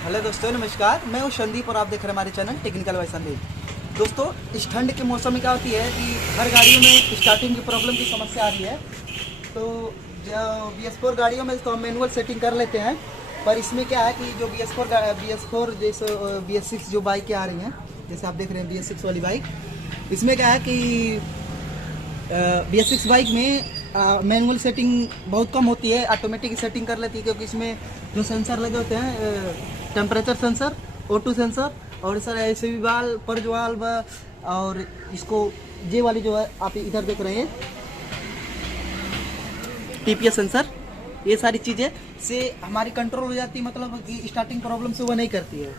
Hello दोस्तों, नमस्कार। मैं हूं संदीप और आप देख रहे हैं हमारे चैनल टेक्निकल बाय संदीप। दोस्तों, इस ठंड के मौसम में क्या होती है कि हर गाड़ियों में स्टार्टिंग की प्रॉब्लम की समस्या आ रही है। तो जो BS4 गाड़ियों में तो हम मैनुअल सेटिंग कर लेते हैं, पर इसमें क्या है कि जो BS4 जैसे BS6 जो बाइकें आ रही हैं, जैसे आप देख रहे हैं BS6 वाली बाइक, इसमें क्या है कि BS6 बाइक में मैनुअल सेटिंग बहुत कम होती है, ऑटोमेटिक सेटिंग कर लेती है, क्योंकि इसमें जो सेंसर लगे होते हैं, टेम्परेचर सेंसर, O2 सेंसर और सर ऐसे भी वाल्व, पर्ज वाल्व, और इसको ये वाली जो है आप इधर देख रहे हैं TPS सेंसर, ये सारी चीज़ें से हमारी कंट्रोल हो जाती है, मतलब कि स्टार्टिंग प्रॉब्लम से वो नहीं करती है।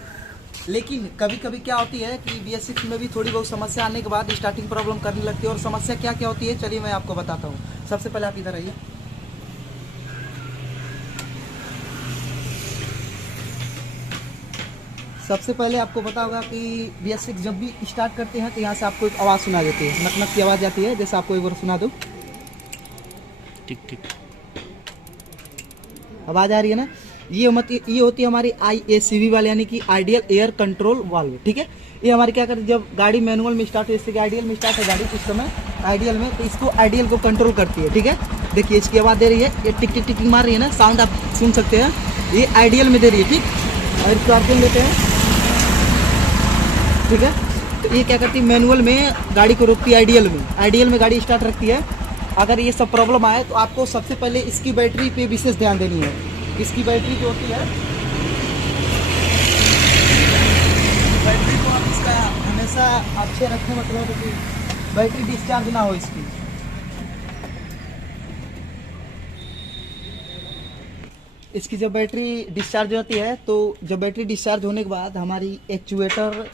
लेकिन कभी कभी क्या होती है कि BS6 में भी थोड़ी बहुत समस्या आने के बाद स्टार्टिंग प्रॉब्लम करने लगती है। और समस्या क्या क्या होती है, चलिए मैं आपको बताता हूँ। सबसे पहले आप इधर आइए। सबसे पहले आपको पता होगा कि BS6 जब भी स्टार्ट करते हैं तो यहाँ से आपको एक आवाज़ सुना देती है, नक नक की आवाज़ आती है। जैसे आपको एक बार सुना दूँ, टिक टिक आवाज़ आ रही है ना, ये होती है हमारी IACV वाले, यानी कि आइडियल एयर कंट्रोल वाल्व। ठीक है, ये हमारी क्या करती है, जब गाड़ी मैनुअल में स्टार्ट है, जैसे कि आइडियल में स्टार्ट है गाड़ी इस समय आइडियल में, तो इसको आइडियल को कंट्रोल करती है। ठीक है, देखिए इसकी आवाज़ दे रही है, ये टिक टिक टिकिंग मार रही है ना, साउंड आप सुन सकते हैं, ये आइडियल में दे रही है। ठीक, और इसको आरपीएम लेते हैं। ठीक है, तो ये क्या करती है, मैनुअल में गाड़ी को रोकती है, आइडियल में गाड़ी स्टार्ट रखती है। अगर ये सब प्रॉब्लम आए तो आपको सबसे पहले इसकी बैटरी पे विशेष ध्यान देनी है। इसकी बैटरी जो होती है, बैटरी को आप इसका हमेशा अच्छे रखें, मतलब कि बैटरी डिस्चार्ज ना हो इसकी। इसकी जब बैटरी डिस्चार्ज होती है, तो जब बैटरी डिस्चार्ज होने के बाद हमारी एक्चुएटर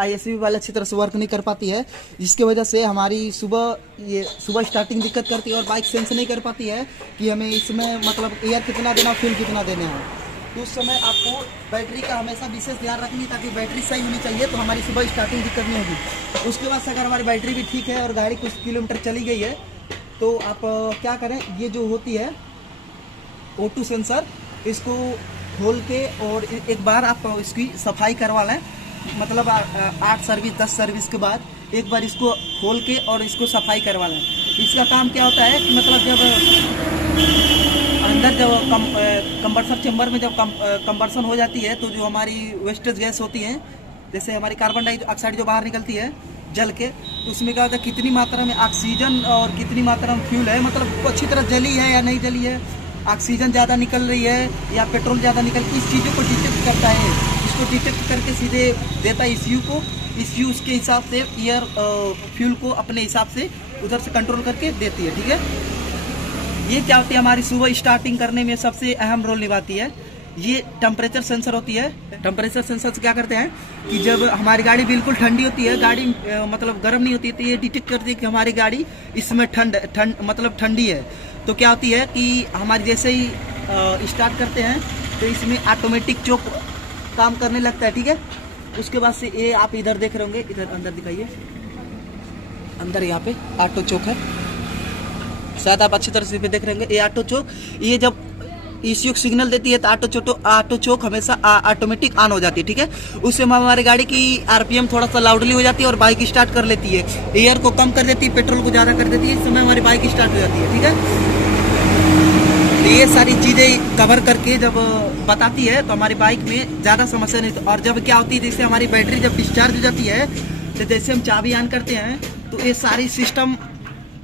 ISV वाला अच्छी तरह से वर्क नहीं कर पाती है, जिसकी वजह से हमारी सुबह स्टार्टिंग दिक्कत करती है और बाइक सेंस नहीं कर पाती है कि हमें इसमें मतलब एयर कितना देना, फ्यूल कितना देना है। तो उस समय आपको बैटरी का हमेशा विशेष ध्यान रखनी, ताकि बैटरी सही होनी चाहिए, तो हमारी सुबह स्टार्टिंग दिक्कत नहीं होगी। उसके बाद से अगर हमारी बैटरी भी ठीक है और गाड़ी कुछ किलोमीटर चली गई है, तो आप क्या करें, ये जो होती है O2 सेंसर, इसको खोल के और एक बार आप इसकी सफाई करवा लें। मतलब 8 सर्विस 10 सर्विस के बाद एक बार इसको खोल के और इसको सफाई करवा लें। इसका काम क्या होता है कि मतलब जब अंदर कंबर्सर चेम्बर में जब कंबर्सन हो जाती है, तो जो हमारी वेस्टेज गैस होती है, जैसे हमारी कार्बन डाइऑक्साइड जो बाहर निकलती है जल के, तो उसमें क्या होता है, कितनी मात्रा में ऑक्सीजन और कितनी मात्रा में फ्यूल है, मतलब अच्छी तरह जली है या नहीं जली है, ऑक्सीजन ज़्यादा निकल रही है या पेट्रोल ज़्यादा निकल, इस चीज़ों को डिटेक्ट करता है। इसको डिटेक्ट करके सीधे देता है ECU को, ECU उसके हिसाब से एयर फ्यूल को अपने हिसाब से उधर से कंट्रोल करके देती है। ठीक है, ये क्या होती है, हमारी सुबह स्टार्टिंग करने में सबसे अहम रोल निभाती है। ये टेम्परेचर सेंसर होती है। टेम्परेचर सेंसर से क्या करते हैं कि जब हमारी गाड़ी बिल्कुल ठंडी होती है, गाड़ी मतलब गर्म नहीं होती, तो ये डिटेक्ट करती है कि हमारी गाड़ी इसमें ठंड मतलब ठंडी है। तो क्या होती है कि हमारी जैसे ही स्टार्ट करते हैं, तो इसमें ऑटोमेटिक चोक काम करने लगता है। ठीक है, उसके बाद से ये आप इधर देख रहे होंगे, इधर अंदर दिखाइए, अंदर यहाँ पे ऑटो चोक है, शायद आप अच्छी तरह से देख रहे होंगे। ये ऑटो चोक, ये जब ECU सिग्नल देती है तो ऑटो चोक हमेशा ऑटोमेटिक ऑन हो जाती है। ठीक है, उससे हमारी गाड़ी की RPM थोड़ा सा लाउडली हो जाती है और बाइक स्टार्ट कर लेती है, एयर को कम कर देती है, पेट्रोल को ज़्यादा कर देती है, इस समय हमारी बाइक स्टार्ट हो जाती है। ठीक है, तो ये सारी चीज़ें कवर करके जब बताती है, तो हमारी बाइक में ज़्यादा समस्या नहीं। तो और जब क्या होती है, जैसे हमारी बैटरी जब डिस्चार्ज हो जाती है, तो जैसे हम चाबी ऑन करते हैं, तो ये सारी सिस्टम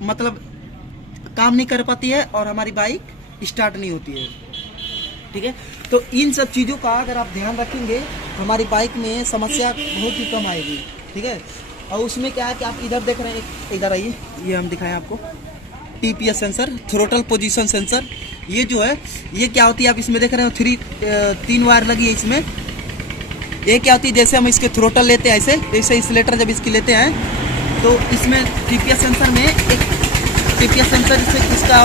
मतलब काम नहीं कर पाती है और हमारी बाइक स्टार्ट नहीं होती है। ठीक है, तो इन सब चीज़ों का अगर आप ध्यान रखेंगे, हमारी बाइक में समस्या बहुत ही कम आएगी। ठीक है, और उसमें क्या है कि आप इधर देख रहे हैं, इधर आइए, ये हम दिखाएं आपको, TPS sensor, throttle position sensor. ये जो है, ये क्या होती है, आप इसमें देख रहे हो 3 वायर लगी है इसमें। ये क्या होती है, जैसे हम इसके थ्रोटल लेते हैं, ऐसे इंसुलेटर जब इसकी लेते हैं, तो इसमें TPS सेंसर में एक TPS सेंसर से इसका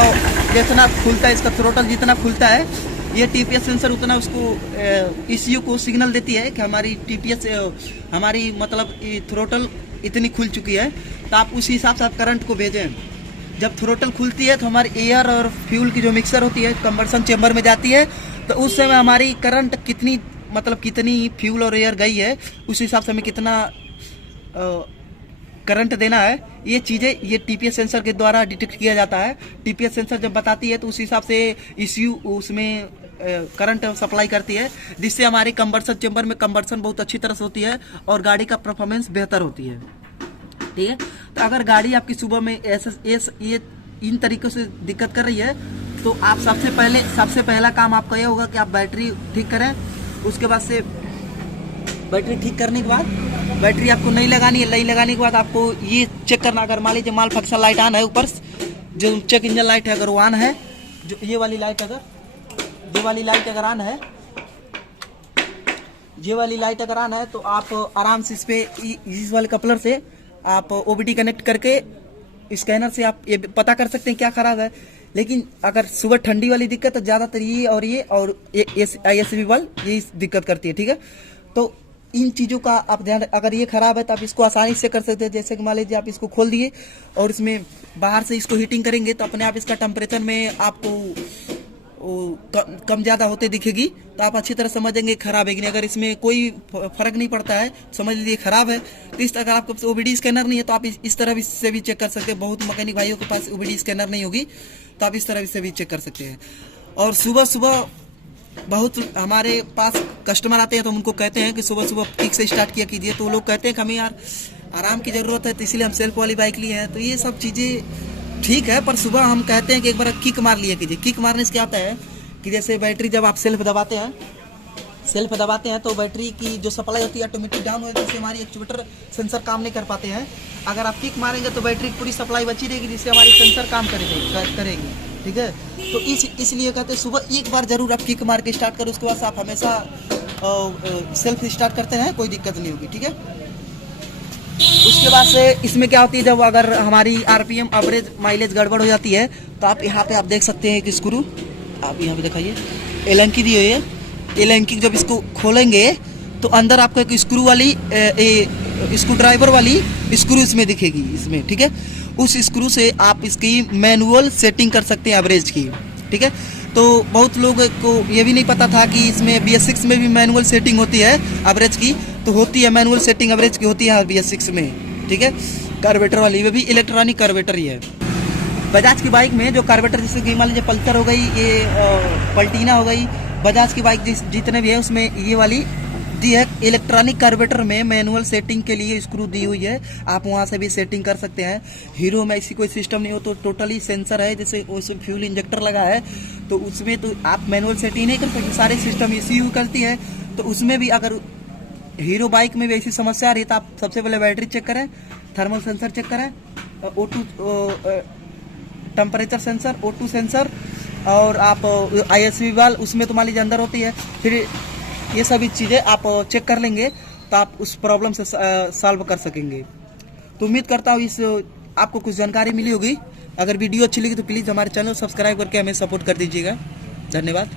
जितना खुलता है, इसका थ्रोटल जितना खुलता है, ये TPS सेंसर उतना उसको ECU को सिग्नल देती है कि हमारी TPS हमारी मतलब थ्रोटल इतनी खुल चुकी है, तो आप उसी हिसाब से आप करंट को भेजें। जब थ्रोटल खुलती है तो हमारी एयर और फ्यूल की जो मिक्सर होती है कंबर्सन चेम्बर में जाती है, तो उस समय हमारी करंट कितनी मतलब कितनी फ्यूल और एयर गई है, उस हिसाब से हमें कितना करंट देना है, ये चीज़ें ये टीपीएस सेंसर के द्वारा डिटेक्ट किया जाता है। टीपीएस सेंसर जब बताती है तो उस हिसाब से इश्यू उसमें करंट सप्लाई करती है, जिससे हमारे कंबर्सन चेंबर में कंबर्सन बहुत अच्छी तरह से होती है और गाड़ी का परफॉर्मेंस बेहतर होती है। ठीक है, तो अगर गाड़ी आपकी सुबह में ये इन तरीक़ों से दिक्कत कर रही है तो आप सबसे पहला काम आपका ये होगा कि आप बैटरी ठीक करें। उसके बाद से बैटरी ठीक करने के बाद बैटरी आपको नहीं लगानी है। नहीं लगाने के बाद आपको ये चेक करना, अगर मान लीजिए माल फंक्शन लाइट ऑन है, ऊपर जो चेक इंजन लाइट है अगर वो ऑन है, जो ये वाली लाइट अगर ऑन है, ये वाली लाइट अगर ऑन है तो आप आराम से इस वाले कपलर से आप ओबीडी कनेक्ट करके स्कैनर से आप ये पता कर सकते हैं क्या खराब है। लेकिन अगर सुबह ठंडी वाली दिक्कत है, ज़्यादातर ये और ISB बल्ब यही दिक्कत करती है। ठीक है, तो इन चीज़ों का आप ध्यान, अगर ये खराब है तो आप इसको आसानी से कर सकते हैं। जैसे कि मान लीजिए आप इसको खोल दिए और इसमें बाहर से इसको हीटिंग करेंगे तो अपने आप इसका टेम्परेचर में आपको कम ज़्यादा होते दिखेगी, तो आप अच्छी तरह समझेंगे खराब है कि नहीं। अगर इसमें कोई फर्क नहीं पड़ता है समझ लीजिए खराब है। तो इस अगर आपके ओबीडी स्कैनर नहीं है तो आप इस तरह से भी चेक कर सकते हैं। बहुत मैकेनिक भाइयों के पास ओबीडी स्कैनर नहीं होगी तो आप इस तरह से भी चेक कर सकते हैं। और सुबह सुबह बहुत हमारे पास कस्टमर आते हैं तो हम उनको कहते हैं कि सुबह सुबह किक से स्टार्ट किया कीजिए, तो लोग कहते हैं कि हमें यार आराम की ज़रूरत है तो इसलिए हम सेल्फ वाली बाइक लिए हैं। तो ये सब चीज़ें ठीक है, पर सुबह हम कहते हैं कि एक बार किक मार लिया कीजिए। किक मारने से क्या होता है कि जैसे बैटरी जब आप सेल्फ दबाते हैं तो बैटरी की जो सप्लाई होती है ऑटोमेटिक डाउन हो जाती है, हमारी एक्चुएटर सेंसर काम नहीं कर पाते हैं। अगर आप किक मारेंगे तो बैटरी की पूरी सप्लाई बची रहेगी, जिससे हमारी सेंसर काम करेगी। ठीक है, तो इसलिए कहते हैं सुबह एक बार जरूर आप किक मार के स्टार्ट करो, उसके बाद आप हमेशा सेल्फ स्टार्ट करते हैं, कोई दिक्कत नहीं होगी। ठीक है, उसके बाद से इसमें क्या होती है, जब अगर हमारी RPM एवरेज माइलेज गड़बड़ हो जाती है तो आप यहाँ पे आप देख सकते हैं कि स्क्रू आप यहाँ पे दिखाइए एलंकी दी हुई है। एलंकी जब इसको खोलेंगे तो अंदर आपको एक स्क्रू वाली स्क्रू ड्राइवर वाली स्क्रू इसमें दिखेगी इसमें। ठीक है, उस स्क्रू से आप इसकी मैनुअल सेटिंग कर सकते हैं एवरेज की। ठीक है, तो बहुत लोगों को ये भी नहीं पता था कि इसमें BS6 में भी मैनुअल सेटिंग होती है एवरेज की, तो होती है मैनुअल सेटिंग एवरेज की होती है BS6 में। ठीक है, कार्बोरेटर वाली, वो भी इलेक्ट्रॉनिक कार्बोरेटर ही है। बजाज की बाइक में जो कार्बोरेटर जैसे कि मान लीजिए पल्सर हो गई, ये पल्टीना हो गई, बजाज की बाइक जितने भी है उसमें ये वाली दी है। इलेक्ट्रॉनिक कार्बोरेटर में मैनुअल सेटिंग के लिए स्क्रू दी हुई है, आप वहां से भी सेटिंग कर सकते हैं। हीरो में ऐसी कोई सिस्टम नहीं हो, तो टोटली सेंसर है, जैसे उसमें फ्यूल इंजेक्टर लगा है तो उसमें तो आप मैनुअल सेटिंग नहीं कर सकते, सारे सिस्टम ECU करती है। तो उसमें भी अगर हीरो बाइक में भी ऐसी समस्या आ रही है तो आप सबसे पहले बैटरी चेक करें, थर्मल सेंसर चेक करें, O2 temperature sensor, O2 sensor, और आप ISB वाल उसमें तो मान लीजिए अंदर होती है। फिर ये सभी चीज़ें आप चेक कर लेंगे तो आप उस प्रॉब्लम से सॉल्व कर सकेंगे। तो उम्मीद करता हूँ इस आपको कुछ जानकारी मिली होगी। अगर वीडियो अच्छी लगी तो प्लीज़ हमारे चैनल सब्सक्राइब करके हमें सपोर्ट कर दीजिएगा। धन्यवाद।